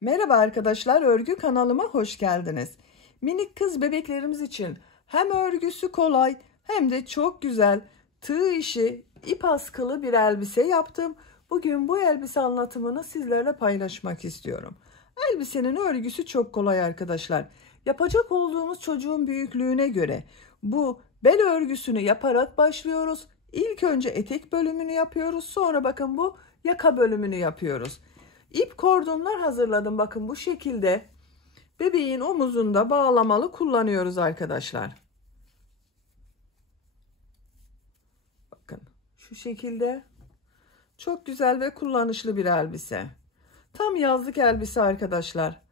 Merhaba arkadaşlar, örgü kanalıma hoş geldiniz. Minik kız bebeklerimiz için hem örgüsü kolay hem de çok güzel tığ işi ip askılı bir elbise yaptım. Bugün bu elbise anlatımını sizlerle paylaşmak istiyorum. Elbisenin örgüsü çok kolay arkadaşlar. Yapacak olduğumuz çocuğun büyüklüğüne göre bu bel örgüsünü yaparak başlıyoruz. İlk önce etek bölümünü yapıyoruz. Sonra bakın bu yaka bölümünü yapıyoruz. İp kordonlar hazırladım. Bakın bu şekilde bebeğin omuzunda bağlamalı kullanıyoruz arkadaşlar. Bakın şu şekilde çok güzel ve kullanışlı bir elbise. Tam yazlık elbise arkadaşlar.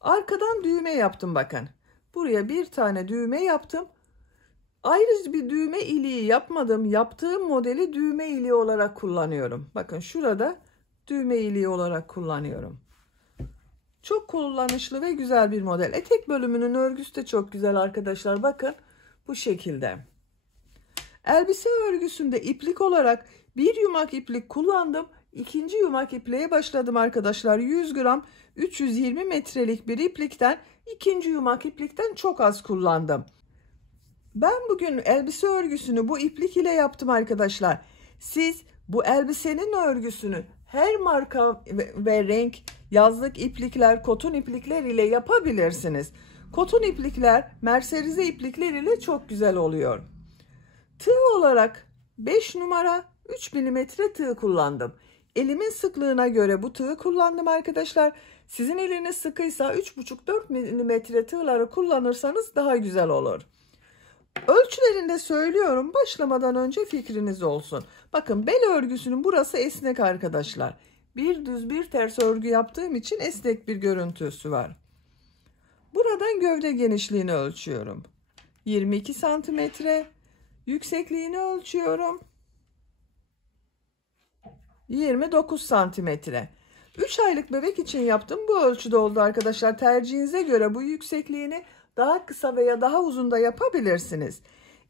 Arkadan düğme yaptım bakın. Buraya bir tane düğme yaptım. Ayrıca bir düğme iliği yapmadım. Yaptığım modeli düğme iliği olarak kullanıyorum. Bakın şurada düğme iliği olarak kullanıyorum. Çok kullanışlı ve güzel bir model. Etek bölümünün örgüsü de çok güzel arkadaşlar. Bakın bu şekilde. Elbise örgüsünde iplik olarak bir yumak iplik kullandım. İkinci yumak ipliğe başladım arkadaşlar. 100 gram 320 metrelik bir iplikten ikinci yumak iplikten çok az kullandım. Ben bugün elbise örgüsünü bu iplik ile yaptım arkadaşlar. Siz bu elbisenin örgüsünü her marka ve renk yazlık iplikler, koton iplikler ile yapabilirsiniz. Koton iplikler, merserize iplikler ile çok güzel oluyor. Tığ olarak 5 numara 3 milimetre tığ kullandım. Elimin sıklığına göre bu tığı kullandım arkadaşlar. Sizin eliniz sıkıysa 3,5-4 milimetre tığları kullanırsanız daha güzel olur. Ölçülerini de söylüyorum başlamadan önce fikriniz olsun. Bakın bel örgüsünün burası esnek arkadaşlar. Bir düz bir ters örgü yaptığım için esnek bir görüntüsü var. Buradan gövde genişliğini ölçüyorum. 22 santimetre. Yüksekliğini ölçüyorum. 29 santimetre. 3 aylık bebek için yaptım. Bu ölçüde oldu arkadaşlar. Tercihinize göre bu yüksekliğini daha kısa veya daha uzun da yapabilirsiniz.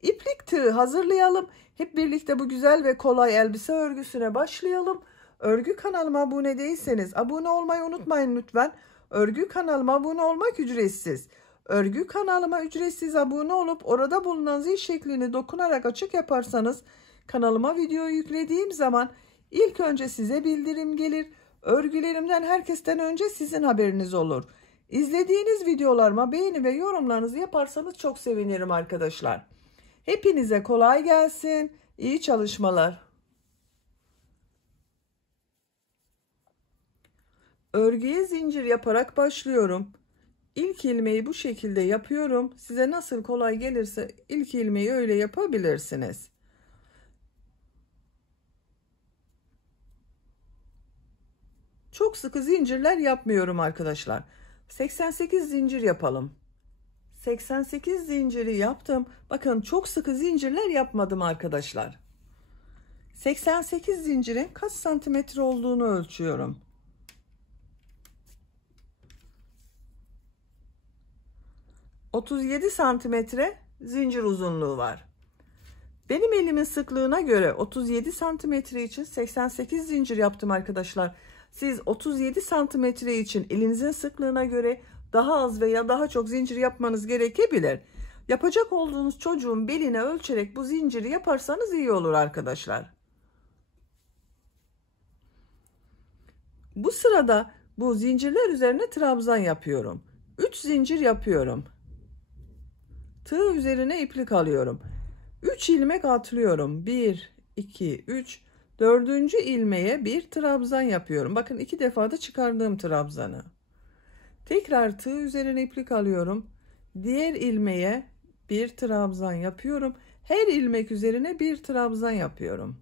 İplik tığı hazırlayalım. Hep birlikte bu güzel ve kolay elbise örgüsüne başlayalım. Örgü kanalıma abone değilseniz abone olmayı unutmayın lütfen. Örgü kanalıma abone olmak ücretsiz. Örgü kanalıma ücretsiz abone olup orada bulunan zil şeklini dokunarak açık yaparsanız kanalıma video yüklediğim zaman ilk önce size bildirim gelir. Örgülerimden herkesten önce sizin haberiniz olur. İzlediğiniz videolarıma beğeni ve yorumlarınızı yaparsanız çok sevinirim arkadaşlar. Hepinize kolay gelsin. İyi çalışmalar. Örgüye zincir yaparak başlıyorum. İlk ilmeği bu şekilde yapıyorum. Size nasıl kolay gelirse ilk ilmeği öyle yapabilirsiniz. Çok sıkı zincirler yapmıyorum arkadaşlar. 88 zincir yapalım. 88 zinciri yaptım. Bakın çok sıkı zincirler yapmadım arkadaşlar. 88 zincirin kaç santimetre olduğunu ölçüyorum. 37 santimetre zincir uzunluğu var. Benim elimin sıklığına göre 37 santimetre için 88 zincir yaptım arkadaşlar. Siz 37 santimetre için elinizin sıklığına göre daha az veya daha çok zincir yapmanız gerekebilir. Yapacak olduğunuz çocuğun beline ölçerek bu zinciri yaparsanız iyi olur arkadaşlar. Bu sırada bu zincirler üzerine trabzan yapıyorum. 3 zincir yapıyorum. Tığ üzerine iplik alıyorum. 3 ilmek atlıyorum. 1, 2, 3. Dördüncü ilmeğe bir trabzan yapıyorum. Bakın 2 defa da çıkardığım trabzanı. Tekrar tığ üzerine iplik alıyorum. Diğer ilmeğe bir trabzan yapıyorum. Her ilmek üzerine bir trabzan yapıyorum.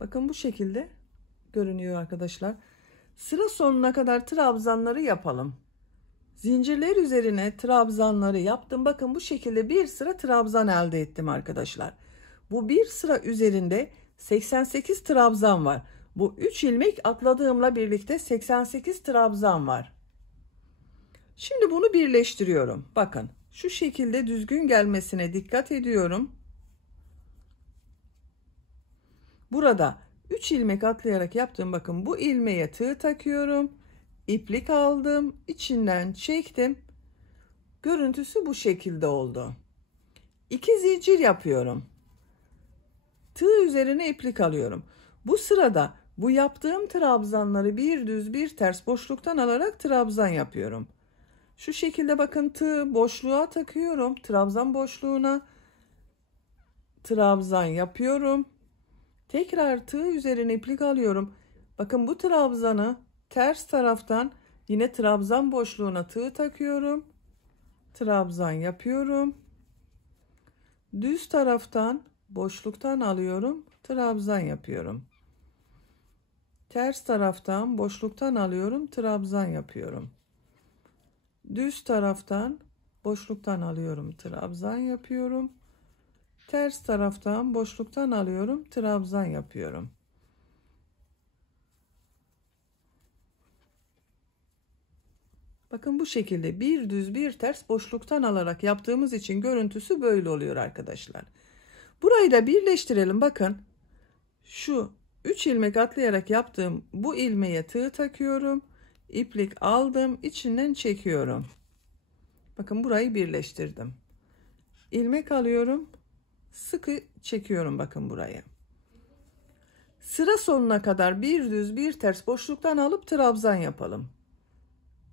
Bakın bu şekilde görünüyor arkadaşlar. Sıra sonuna kadar trabzanları yapalım. Zincirler üzerine trabzanları yaptım. Bakın bu şekilde bir sıra trabzan elde ettim arkadaşlar. Bu bir sıra üzerinde 88 trabzan var. Bu 3 ilmek atladığımla birlikte 88 trabzan var. Şimdi bunu birleştiriyorum. Bakın şu şekilde düzgün gelmesine dikkat ediyorum. Burada 3 ilmek atlayarak yaptığım, bakın bu ilmeğe tığ takıyorum. İplik aldım, içinden çektim. Görüntüsü bu şekilde oldu. 2 zincir yapıyorum. Tığ üzerine iplik alıyorum. Bu sırada bu yaptığım trabzanları bir düz bir ters boşluktan alarak trabzan yapıyorum. Şu şekilde bakın, tığ boşluğa takıyorum. Trabzan boşluğuna trabzan yapıyorum. Tekrar tığ üzerine iplik alıyorum. Bakın bu trabzanı ters taraftan yine trabzan boşluğuna tığ takıyorum. Trabzan yapıyorum. Düz taraftan boşluktan alıyorum. Trabzan yapıyorum. Ters taraftan boşluktan alıyorum. Trabzan yapıyorum. Düz taraftan boşluktan alıyorum. Trabzan yapıyorum. Ters taraftan boşluktan alıyorum. Trabzan yapıyorum. Bakın bu şekilde bir düz bir ters boşluktan alarak yaptığımız için görüntüsü böyle oluyor arkadaşlar. Burayı da birleştirelim. Bakın şu 3 ilmek atlayarak yaptığım bu ilmeğe tığ takıyorum. İplik aldım, içinden çekiyorum. Bakın burayı birleştirdim. İlmek alıyorum, sıkı çekiyorum bakın burayı. Sıra sonuna kadar bir düz bir ters boşluktan alıp trabzan yapalım.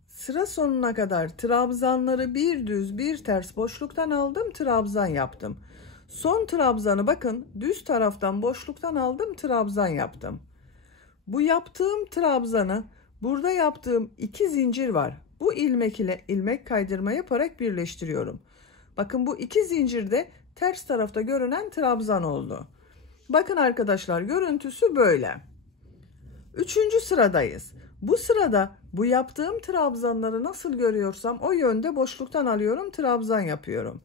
Sıra sonuna kadar trabzanları bir düz bir ters boşluktan aldım, trabzan yaptım. Son trabzanı bakın düz taraftan boşluktan aldım, trabzan yaptım. Bu yaptığım trabzanı burada yaptığım 2 zincir var. Bu ilmek ile ilmek kaydırma yaparak birleştiriyorum. Bakın bu 2 zincirde ters tarafta görünen trabzan oldu. Bakın arkadaşlar, görüntüsü böyle. 3. sıradayız. Bu sırada bu yaptığım trabzanları nasıl görüyorsam o yönde boşluktan alıyorum, trabzan yapıyorum.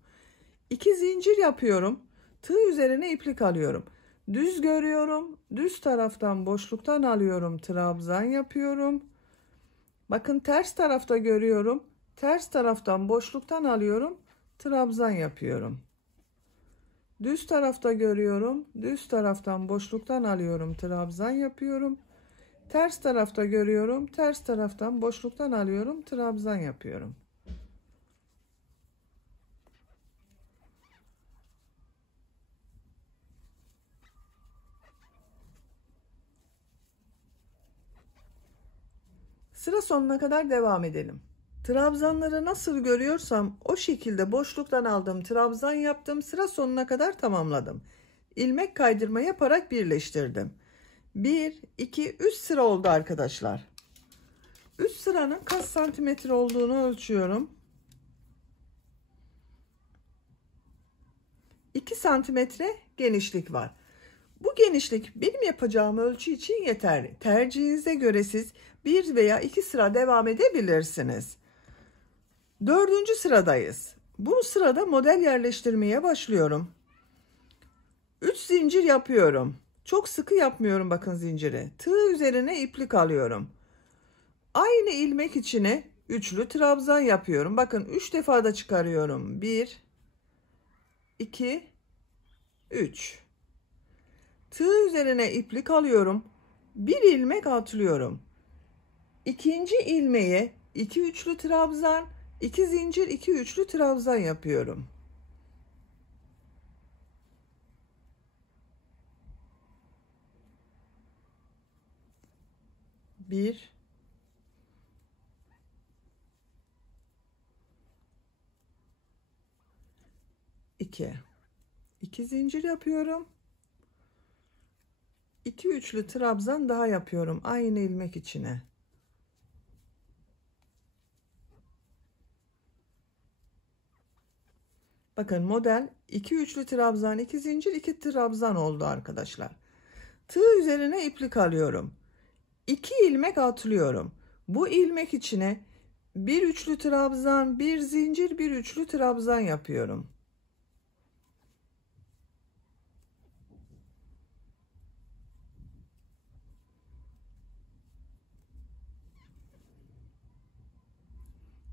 2 zincir yapıyorum. Tığ üzerine iplik alıyorum. Düz görüyorum. Düz taraftan boşluktan alıyorum, trabzan yapıyorum. Bakın ters tarafta görüyorum. Ters taraftan boşluktan alıyorum, trabzan yapıyorum. Düz tarafta görüyorum. Düz taraftan boşluktan alıyorum, trabzan yapıyorum. Ters tarafta görüyorum. Ters taraftan boşluktan alıyorum, trabzan yapıyorum. Sıra sonuna kadar devam edelim. Trabzanları nasıl görüyorsam o şekilde boşluktan aldım, trabzan yaptım. Sıra sonuna kadar tamamladım. İlmek kaydırma yaparak birleştirdim. 1, 2, 3 sıra oldu arkadaşlar. 3 sıranın kaç santimetre olduğunu ölçüyorum. 2 santimetre genişlik var. Bu genişlik benim yapacağım ölçü için yeterli. Tercihinize göre siz 1 veya 2 sıra devam edebilirsiniz. 4. sıradayız. Bu sırada model yerleştirmeye başlıyorum. 3 zincir yapıyorum. Çok sıkı yapmıyorum bakın zinciri. Tığ üzerine iplik alıyorum. Aynı ilmek içine üçlü trabzan yapıyorum. Bakın 3 defa da çıkarıyorum. 1, 2, 3. Tığ üzerine iplik alıyorum. Bir ilmek atlıyorum. İkinci ilmeğe 2 üçlü trabzan, 2 zincir, 2 üçlü trabzan yapıyorum. Bir, iki. 2 zincir yapıyorum. 2 üçlü trabzan daha yapıyorum aynı ilmek içine. Bakın model 2 üçlü trabzan, 2 zincir, 2 trabzan oldu arkadaşlar. Tığ üzerine iplik alıyorum. 2 ilmek atlıyorum. Bu ilmek içine bir üçlü trabzan, bir zincir, bir üçlü trabzan yapıyorum.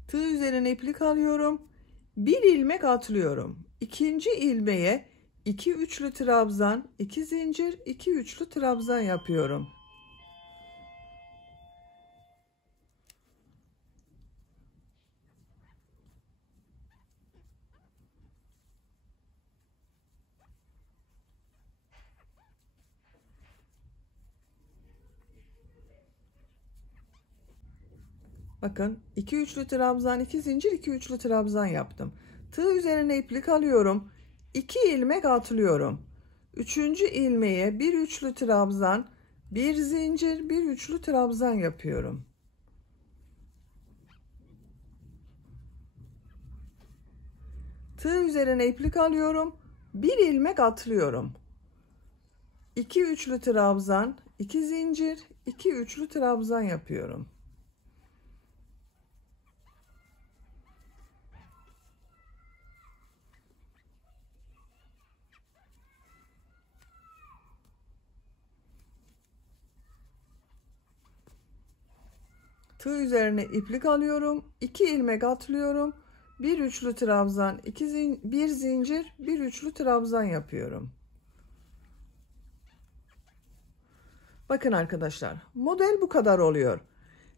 Tığ üzerine iplik alıyorum. Bir ilmek atlıyorum. İkinci ilmeğe 2 üçlü trabzan, 2 zincir, 2 üçlü trabzan yapıyorum. Bakın 2 üçlü trabzan, 2 zincir, 2 üçlü trabzan yaptım. Tığ üzerine iplik alıyorum. 2 ilmek atlıyorum. Üçüncü ilmeğe bir üçlü trabzan, bir zincir, bir üçlü trabzan yapıyorum. Tığ üzerine iplik alıyorum. Bir ilmek atlıyorum. 2 üçlü trabzan, 2 zincir, 2 üçlü trabzan yapıyorum. Tığ üzerine iplik alıyorum. 2 ilmek atlıyorum. Bir üçlü trabzan, bir zincir, bir üçlü trabzan yapıyorum. Bakın arkadaşlar, model bu kadar oluyor.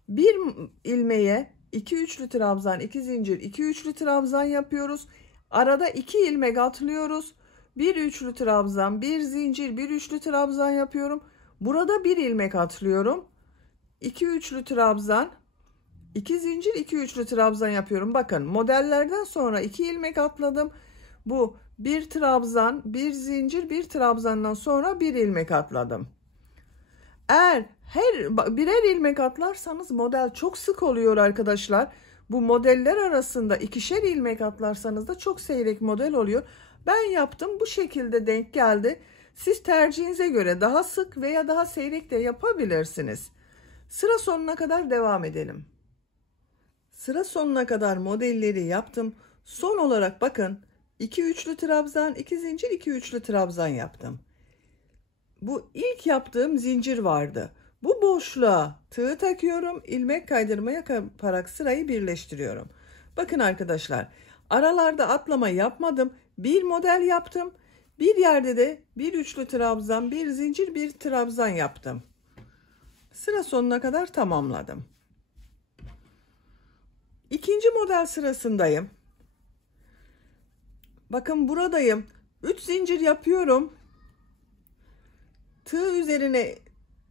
Bir ilmeğe 2 üçlü trabzan, 2 zincir, 2 üçlü trabzan yapıyoruz. Arada 2 ilmek atlıyoruz. Bir üçlü trabzan, bir zincir, bir üçlü trabzan yapıyorum. Burada bir ilmek atlıyorum. 2 üçlü trabzan, 2 zincir, 2 üçlü trabzan yapıyorum. Bakın modellerden sonra 2 ilmek atladım. Bu bir trabzan, bir zincir, bir trabzandan sonra bir ilmek atladım. Eğer birer ilmek atlarsanız model çok sık oluyor arkadaşlar. Bu modeller arasında ikişer ilmek atlarsanız da çok seyrek model oluyor. Ben yaptım, bu şekilde denk geldi. Siz tercihinize göre daha sık veya daha seyrek de yapabilirsiniz. Sıra sonuna kadar devam edelim. Sıra sonuna kadar modelleri yaptım. Son olarak bakın 2 üçlü trabzan, 2 zincir, 2 üçlü trabzan yaptım. Bu ilk yaptığım zincir vardı. Bu boşluğa tığ takıyorum, ilmek kaydırma yaparak sırayı birleştiriyorum. Bakın arkadaşlar, aralarda atlama yapmadım. Bir model yaptım. Bir yerde de bir üçlü trabzan, bir zincir, bir trabzan yaptım. Sıra sonuna kadar tamamladım. İkinci model sırasındayım. Bakın buradayım. 3 zincir yapıyorum. Tığ üzerine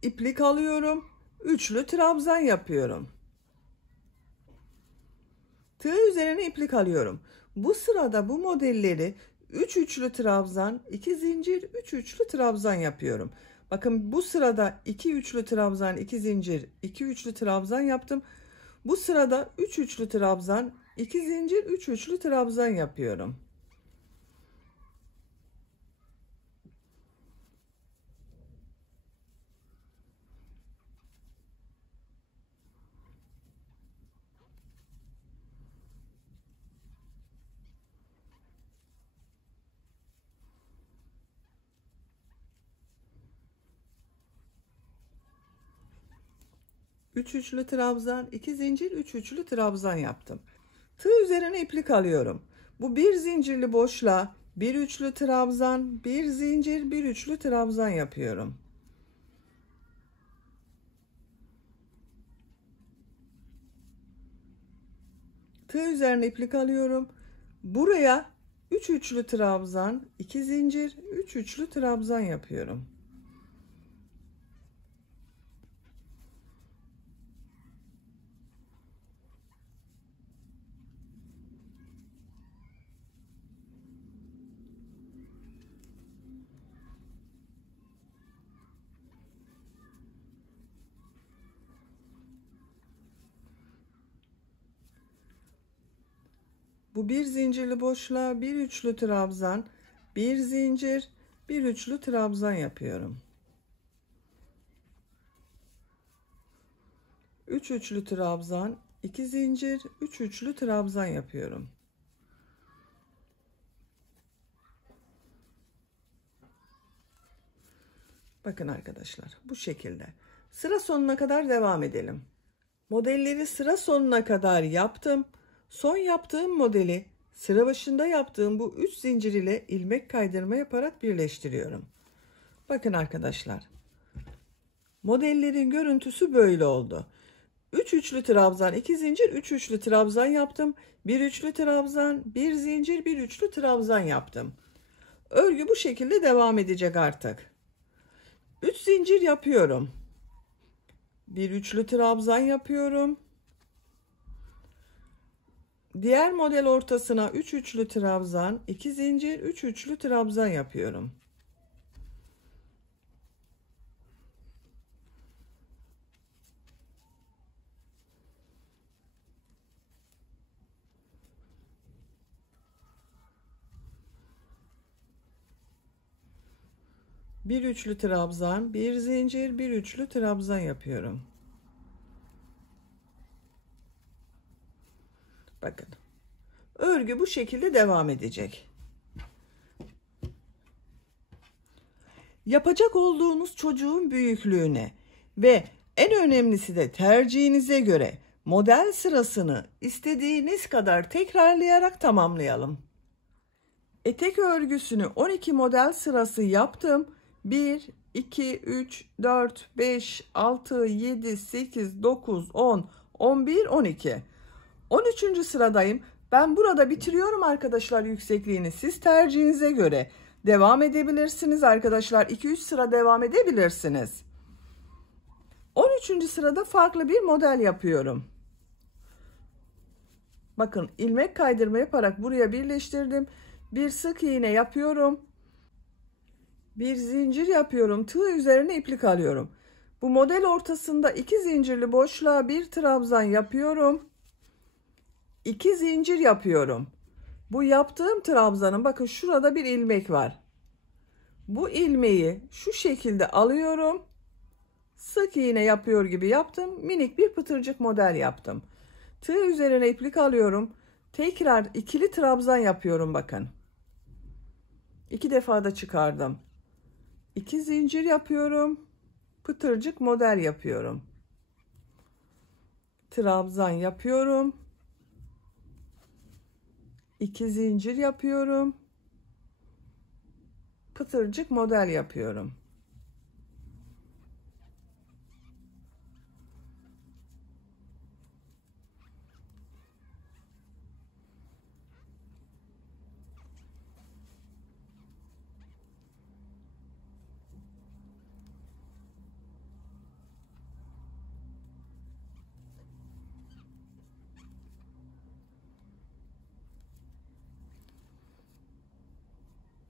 iplik alıyorum. Üçlü trabzan yapıyorum. Tığ üzerine iplik alıyorum. Bu sırada bu modelleri 3 üçlü trabzan, 2 zincir, 3 üçlü trabzan yapıyorum. Bakın bu sırada 2 üçlü trabzan, 2 zincir, 2 üçlü trabzan yaptım. Bu sırada 3 üçlü trabzan, 2 zincir, 3 üçlü trabzan yapıyorum. Üç üçlü trabzan, 2 zincir, 3 üçlü trabzan yaptım. Tığ üzerine iplik alıyorum. Bu bir zincirli boşluğa bir üçlü trabzan, bir zincir, bir üçlü trabzan yapıyorum. Tığ üzerine iplik alıyorum. Buraya 3 üçlü trabzan, 2 zincir, 3 üçlü trabzan yapıyorum. Bu bir zincirli boşluğa bir üçlü trabzan, bir zincir, bir üçlü trabzan yapıyorum. 3 üçlü trabzan, 2 zincir, 3 üçlü trabzan yapıyorum. Bakın arkadaşlar, bu şekilde. Sıra sonuna kadar devam edelim. Modelleri sıra sonuna kadar yaptım. Son yaptığım modeli sıra başında yaptığım bu 3 zincir ile ilmek kaydırma yaparak birleştiriyorum. Bakın arkadaşlar. Modellerin görüntüsü böyle oldu. 3 üçlü trabzan, 2 zincir, 3 üçlü trabzan yaptım. 1 üçlü trabzan, 1 zincir, 1 üçlü trabzan yaptım. Örgü bu şekilde devam edecek artık. 3 zincir yapıyorum. 1 üçlü trabzan yapıyorum. Diğer model ortasına 3 üçlü trabzan, 2 zincir, 3 üçlü trabzan yapıyorum. Bir üçlü trabzan, bir zincir, bir üçlü trabzan yapıyorum. Bakın. Örgü bu şekilde devam edecek. Yapacak olduğunuz çocuğun büyüklüğüne ve en önemlisi de tercihinize göre model sırasını istediğiniz kadar tekrarlayarak tamamlayalım. Etek örgüsünü 12 model sırası yaptım. 1, 2, 3, 4, 5, 6, 7, 8, 9, 10, 11, 12. 13. sıradayım. Ben burada bitiriyorum arkadaşlar yüksekliğini. Siz tercihinize göre devam edebilirsiniz arkadaşlar. 2-3 sıra devam edebilirsiniz. 13. sırada farklı bir model yapıyorum. Bakın ilmek kaydırma yaparak buraya birleştirdim. Bir sık iğne yapıyorum. Bir zincir yapıyorum. Tığ üzerine iplik alıyorum. Bu model ortasında 2 zincirli boşluğa bir trabzan yapıyorum. 2 zincir yapıyorum. Bu yaptığım trabzanın bakın şurada bir ilmek var. Bu ilmeği şu şekilde alıyorum. Sık iğne yapıyor gibi yaptım. Minik bir pıtırcık model yaptım. Tığ üzerine iplik alıyorum. Tekrar ikili trabzan yapıyorum bakın. 2 defa da çıkardım. 2 zincir yapıyorum. Pıtırcık model yapıyorum. Trabzan yapıyorum. 2 zincir yapıyorum. Pıtırcık model yapıyorum.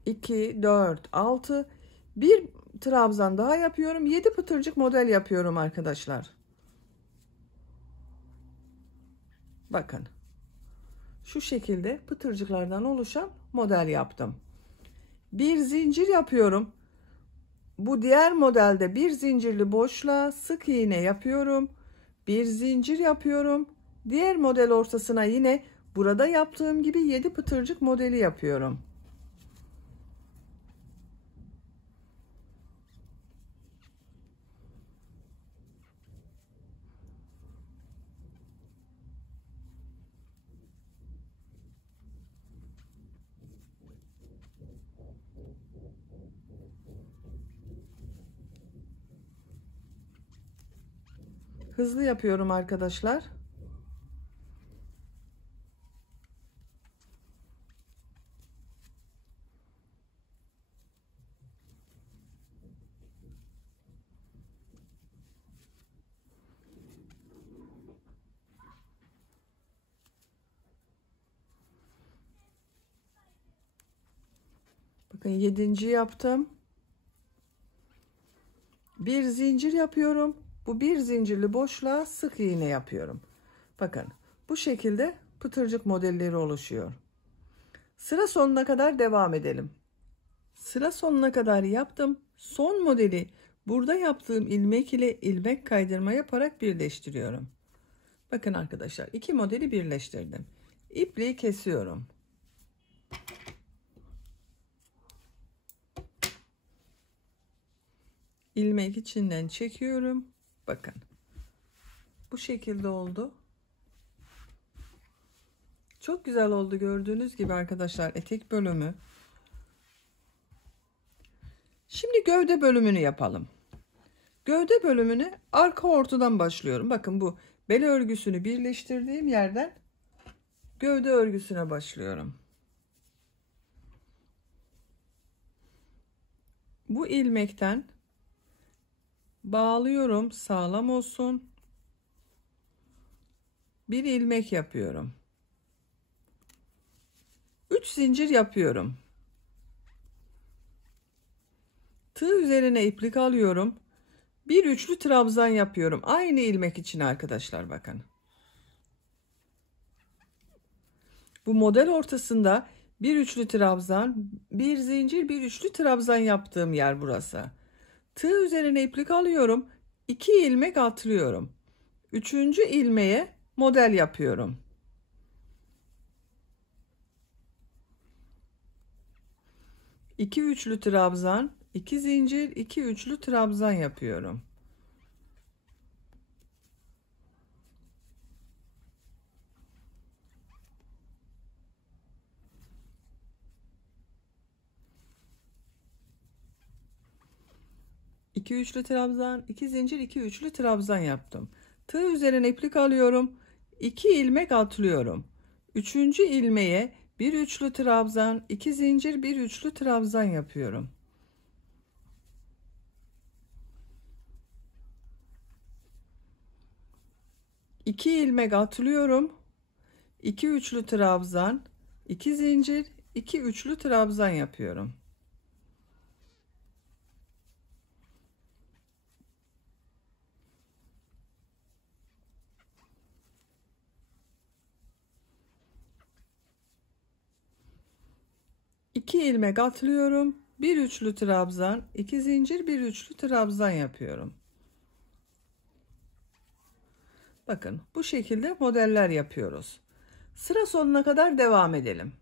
İki, 4, 6, bir trabzan daha yapıyorum. 7 pıtırcık model yapıyorum arkadaşlar. Bakın. Şu şekilde pıtırcıklardan oluşan model yaptım. Bir zincir yapıyorum. Bu diğer modelde bir zincirli boşluğa sık iğne yapıyorum. Bir zincir yapıyorum. Diğer model ortasına yine burada yaptığım gibi 7 pıtırcık modeli yapıyorum. Hızlı yapıyorum arkadaşlar. Bakın 7. yaptım. Bir zincir yapıyorum. Bu bir zincirli boşluğa sık iğne yapıyorum. Bakın bu şekilde pıtırcık modelleri oluşuyor. Sıra sonuna kadar devam edelim. Sıra sonuna kadar yaptım. Son modeli burada yaptığım ilmek ile ilmek kaydırma yaparak birleştiriyorum. Bakın arkadaşlar 2 modeli birleştirdim. İpliği kesiyorum. İlmek içinden çekiyorum. Bakın. Bu şekilde oldu. Çok güzel oldu gördüğünüz gibi arkadaşlar etek bölümü. Şimdi gövde bölümünü yapalım. Gövde bölümünü arka ortadan başlıyorum. Bakın bu bel örgüsünü birleştirdiğim yerden gövde örgüsüne başlıyorum. Bu ilmekten bağlıyorum, sağlam olsun. Bir ilmek yapıyorum. 3 zincir yapıyorum. Tığ üzerine iplik alıyorum. Bir üçlü trabzan yapıyorum. Aynı ilmek için arkadaşlar bakın. Bu model ortasında bir üçlü trabzan, bir zincir, bir üçlü trabzan yaptığım yer burası. Tığ üzerine iplik alıyorum. 2 ilmek atlıyorum. Üçüncü ilmeğe model yapıyorum. İki üçlü trabzan, 2 zincir, 2 üçlü trabzan yapıyorum. İki üçlü trabzan, 2 zincir, 2 üçlü trabzan yaptım. Tığ üzerine iplik alıyorum. 2 ilmek atlıyorum. Üçüncü ilmeğe bir üçlü trabzan, 2 zincir, bir üçlü trabzan yapıyorum. İki ilmek atlıyorum. 2 üçlü trabzan, 2 zincir, 2 üçlü trabzan yapıyorum. İki ilmek atlıyorum. Bir üçlü trabzan, 2 zincir, bir üçlü trabzan yapıyorum. Bakın bu şekilde modeller yapıyoruz. Sıra sonuna kadar devam edelim.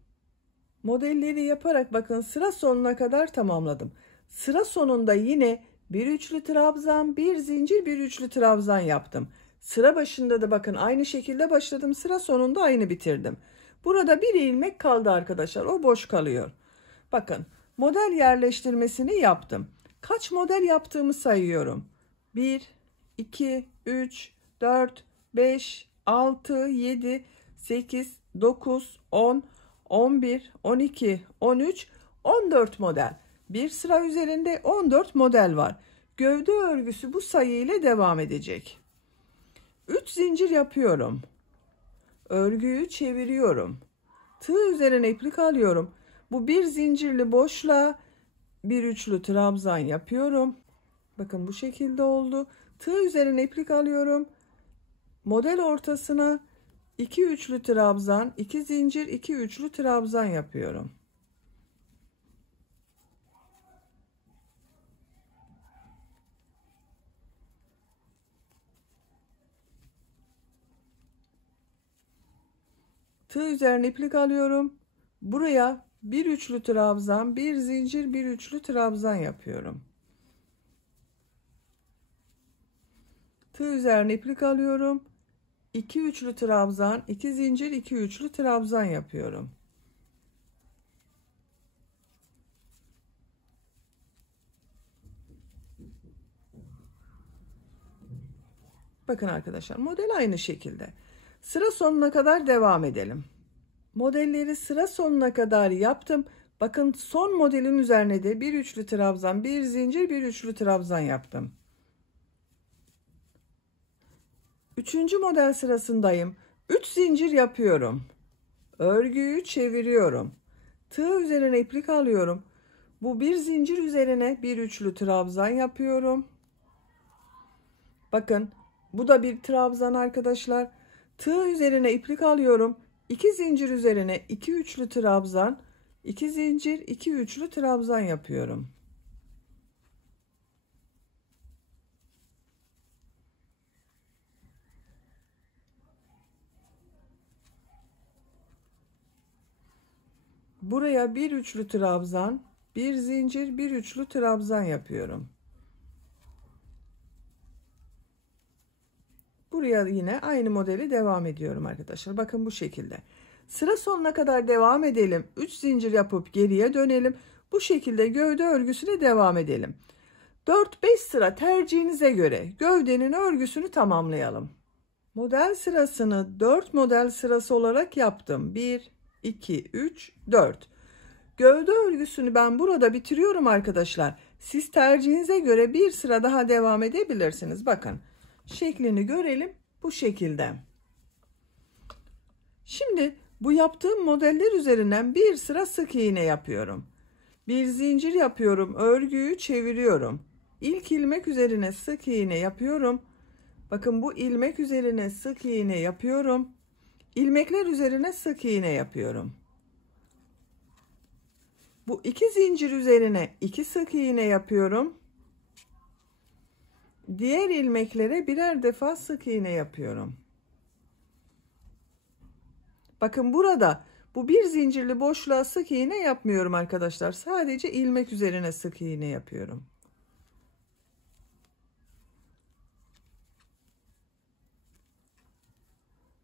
Modelleri yaparak bakın sıra sonuna kadar tamamladım. Sıra sonunda yine bir üçlü trabzan, bir zincir, bir üçlü trabzan yaptım. Sıra başında da bakın aynı şekilde başladım. Sıra sonunda aynı bitirdim. Burada bir ilmek kaldı arkadaşlar. O boş kalıyor. Bakın model yerleştirmesini yaptım. Kaç model yaptığımı sayıyorum. 1, 2, 3, 4, 5, 6, 7, 8, 9, 10, 11, 12, 13, 14 model. Bir sıra üzerinde 14 model var. Gövde örgüsü bu sayı ile devam edecek. 3 zincir yapıyorum. Örgüyü çeviriyorum. Tığ üzerine iplik alıyorum. Bu bir zincirli boşluğa bir üçlü trabzan yapıyorum. Bakın bu şekilde oldu. Tığ üzerine iplik alıyorum. Model ortasına 2 üçlü trabzan, 2 zincir, 2 üçlü trabzan yapıyorum. Tığ üzerine iplik alıyorum. Buraya bir üçlü trabzan, bir zincir, bir üçlü trabzan yapıyorum. Tığ üzerine iplik alıyorum. 2 üçlü trabzan, 2 zincir, 2 üçlü trabzan yapıyorum. Bakın arkadaşlar model aynı şekilde. Sıra sonuna kadar devam edelim. Modelleri sıra sonuna kadar yaptım. Bakın son modelin üzerine de bir üçlü trabzan, bir zincir, bir üçlü trabzan yaptım. Üçüncü model sırasındayım. 3 zincir yapıyorum. Örgüyü çeviriyorum. Tığ üzerine iplik alıyorum. Bu bir zincir üzerine bir üçlü trabzan yapıyorum. Bakın bu da bir trabzan arkadaşlar. Tığ üzerine iplik alıyorum. 2 zincir üzerine 2 üçlü trabzan, 2 zincir, 2 üçlü trabzan yapıyorum. Buraya bir üçlü trabzan, bir zincir, bir üçlü trabzan yapıyorum. Buraya yine aynı modeli devam ediyorum arkadaşlar. Bakın bu şekilde. Sıra sonuna kadar devam edelim. 3 zincir yapıp geriye dönelim. Bu şekilde gövde örgüsüne devam edelim. 4-5 sıra tercihinize göre gövdenin örgüsünü tamamlayalım. Model sırasını 4 model sırası olarak yaptım. 1, 2, 3, 4. Gövde örgüsünü ben burada bitiriyorum arkadaşlar. Siz tercihinize göre bir sıra daha devam edebilirsiniz. Bakın şeklini görelim bu şekilde. Şimdi bu yaptığım modeller üzerinden bir sıra sık iğne yapıyorum. Bir zincir yapıyorum, örgüyü çeviriyorum. İlk ilmek üzerine sık iğne yapıyorum. Bakın bu ilmek üzerine sık iğne yapıyorum. İlmekler üzerine sık iğne yapıyorum. Bu iki zincir üzerine 2 sık iğne yapıyorum. Diğer ilmeklere birer defa sık iğne yapıyorum. Bakın burada bu bir zincirli boşluğa sık iğne yapmıyorum arkadaşlar. Sadece ilmek üzerine sık iğne yapıyorum.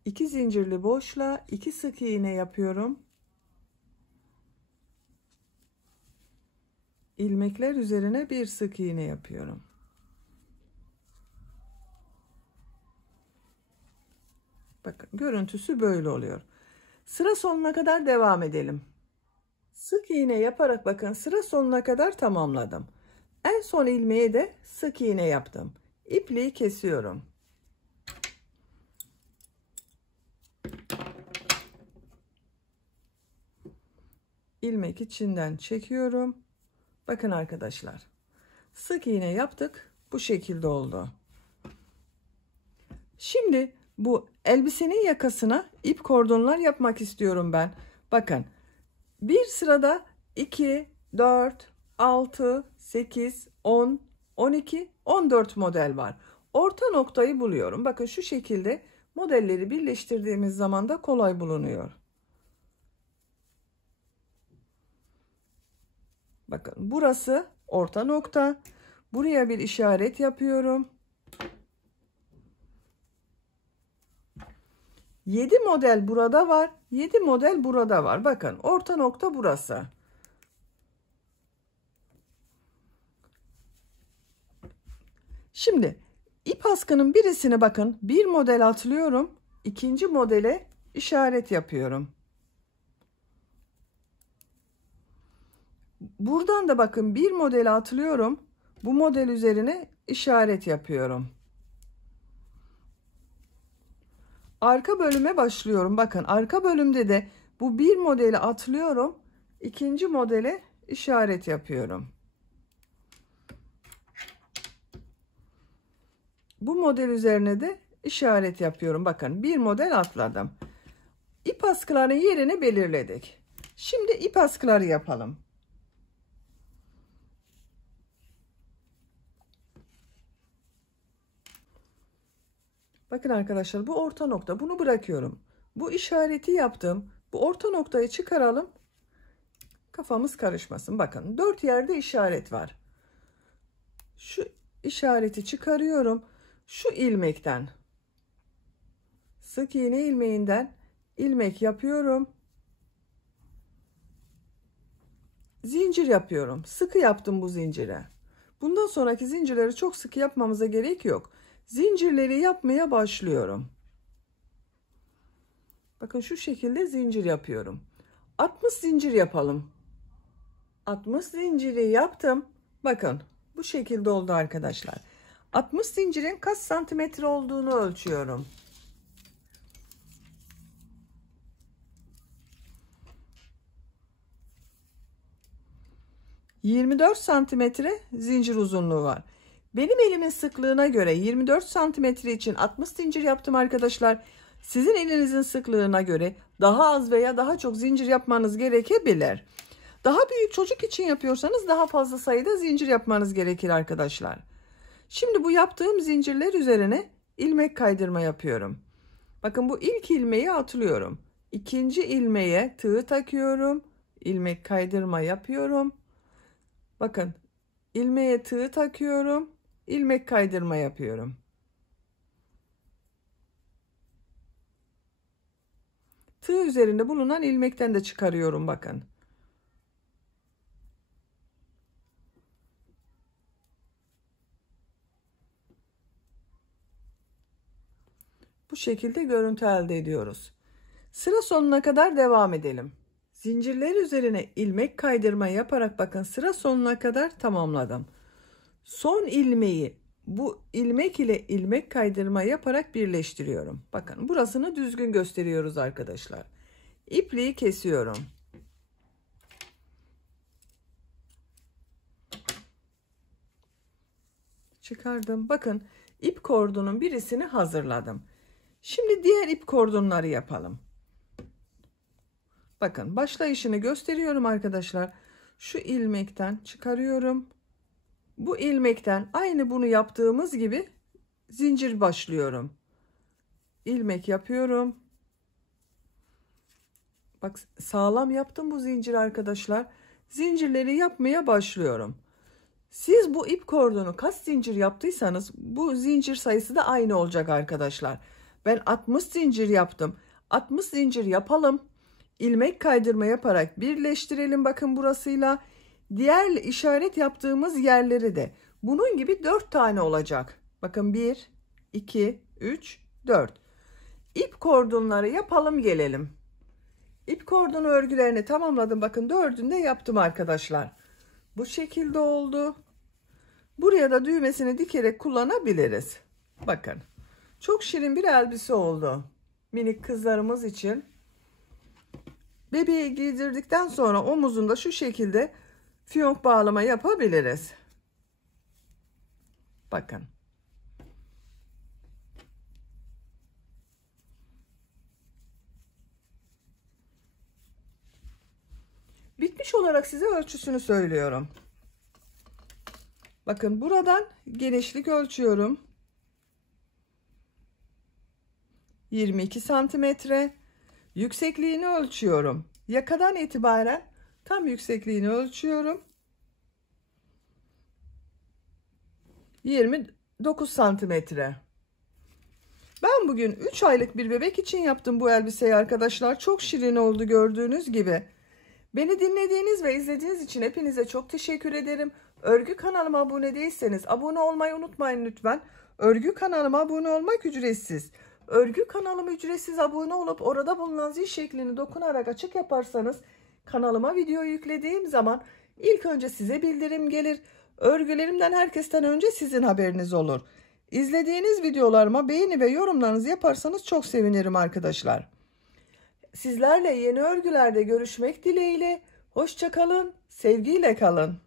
İki zincirli boşluğa 2 sık iğne yapıyorum. İlmekler üzerine bir sık iğne yapıyorum. Bakın görüntüsü böyle oluyor. Sıra sonuna kadar devam edelim. Sık iğne yaparak bakın sıra sonuna kadar tamamladım. En son ilmeğe de sık iğne yaptım. İpliği kesiyorum. İlmek içinden çekiyorum. Bakın arkadaşlar. Sık iğne yaptık. Bu şekilde oldu. Şimdi bu elbisenin yakasına ip kordonlar yapmak istiyorum ben. Bakın. Bir sırada 2, 4, 6, 8, 10, 12, 14 model var. Orta noktayı buluyorum. Bakın şu şekilde modelleri birleştirdiğimiz zaman da kolay bulunuyor. Bakın burası orta nokta. Buraya bir işaret yapıyorum. 7 model burada var. 7 model burada var. Bakın orta nokta burası. Şimdi ip askının birisini bakın bir model atlıyorum. İkinci modele işaret yapıyorum. Buradan da bakın bir model atlıyorum. Bu model üzerine işaret yapıyorum. Arka bölüme başlıyorum. Bakın arka bölümde de bu bir modeli atlıyorum. İkinci modele işaret yapıyorum. Bu model üzerine de işaret yapıyorum. Bakın bir model atladım. İp askıların yerini belirledik. Şimdi ip askıları yapalım. Bakın arkadaşlar bu orta nokta. Bunu bırakıyorum. Bu işareti yaptım. Bu orta noktayı çıkaralım. Kafamız karışmasın. Bakın 4 yerde işaret var. Şu işareti çıkarıyorum. Şu ilmekten sık iğne ilmeğinden ilmek yapıyorum. Zincir yapıyorum. Sıkı yaptım bu zincire. Bundan sonraki zincirleri çok sıkı yapmamıza gerek yok. Zincirleri yapmaya başlıyorum. Bakın şu şekilde zincir yapıyorum. 60 zincir yapalım. 60 zinciri yaptım. Bakın bu şekilde oldu arkadaşlar. 60 zincirin kaç santimetre olduğunu ölçüyorum. ...24 santimetre zincir uzunluğu var. Benim elimin sıklığına göre 24 santimetre için 60 zincir yaptım arkadaşlar. Sizin elinizin sıklığına göre daha az veya daha çok zincir yapmanız gerekebilir. Daha büyük çocuk için yapıyorsanız daha fazla sayıda zincir yapmanız gerekir arkadaşlar. Şimdi bu yaptığım zincirler üzerine ilmek kaydırma yapıyorum. Bakın bu ilk ilmeği atlıyorum. İkinci ilmeğe tığ takıyorum. İlmek kaydırma yapıyorum. Bakın ilmeğe tığ takıyorum. İlmek kaydırma yapıyorum. Tığ üzerinde bulunan ilmekten de çıkarıyorum bakın. Bu şekilde görüntü elde ediyoruz. Sıra sonuna kadar devam edelim. Zincirler üzerine ilmek kaydırma yaparak bakın sıra sonuna kadar tamamladım. Son ilmeği bu ilmek ile ilmek kaydırma yaparak birleştiriyorum. Bakın burasını düzgün gösteriyoruz arkadaşlar. İpliği kesiyorum. Çıkardım. Bakın ip kordonun birisini hazırladım. Şimdi diğer ip kordonları yapalım. Bakın başlayışını gösteriyorum arkadaşlar. Şu ilmekten çıkarıyorum. Bu ilmekten aynı bunu yaptığımız gibi zincir başlıyorum. İlmek yapıyorum. Bak sağlam yaptım bu zincir arkadaşlar. Zincirleri yapmaya başlıyorum. Siz bu ip kordonu kaç zincir yaptıysanız bu zincir sayısı da aynı olacak arkadaşlar. Ben 60 zincir yaptım. 60 zincir yapalım. İlmek kaydırma yaparak birleştirelim bakın burasıyla. Diğer işaret yaptığımız yerleri de bunun gibi 4 tane olacak. Bakın 1, 2, 3, 4. İp kordonları yapalım gelelim. İp kordonu örgülerini tamamladım. Bakın 4'ünü de yaptım arkadaşlar. Bu şekilde oldu. Buraya da düğmesini dikerek kullanabiliriz. Bakın. Çok şirin bir elbise oldu. Minik kızlarımız için. Bebeği giydirdikten sonra omuzunda şu şekilde fiyonk bağlama yapabiliriz. Bakın. Bitmiş olarak size ölçüsünü söylüyorum. Bakın buradan genişlik ölçüyorum. 22 santimetre. Yüksekliğini ölçüyorum. Yakadan itibaren tam yüksekliğini ölçüyorum. 29 santimetre. Ben bugün 3 aylık bir bebek için yaptım bu elbiseyi arkadaşlar. Çok şirin oldu gördüğünüz gibi. Beni dinlediğiniz ve izlediğiniz için hepinize çok teşekkür ederim. Örgü kanalıma abone değilseniz abone olmayı unutmayın lütfen. Örgü kanalıma abone olmak ücretsiz. Örgü kanalıma ücretsiz abone olup orada bulunan zil şeklini dokunarak açık yaparsanız kanalıma video yüklediğim zaman ilk önce size bildirim gelir. Örgülerimden herkesten önce sizin haberiniz olur. İzlediğiniz videolarıma beğeni ve yorumlarınızı yaparsanız çok sevinirim arkadaşlar. Sizlerle yeni örgülerde görüşmek dileğiyle. Hoşça kalın, sevgiyle kalın.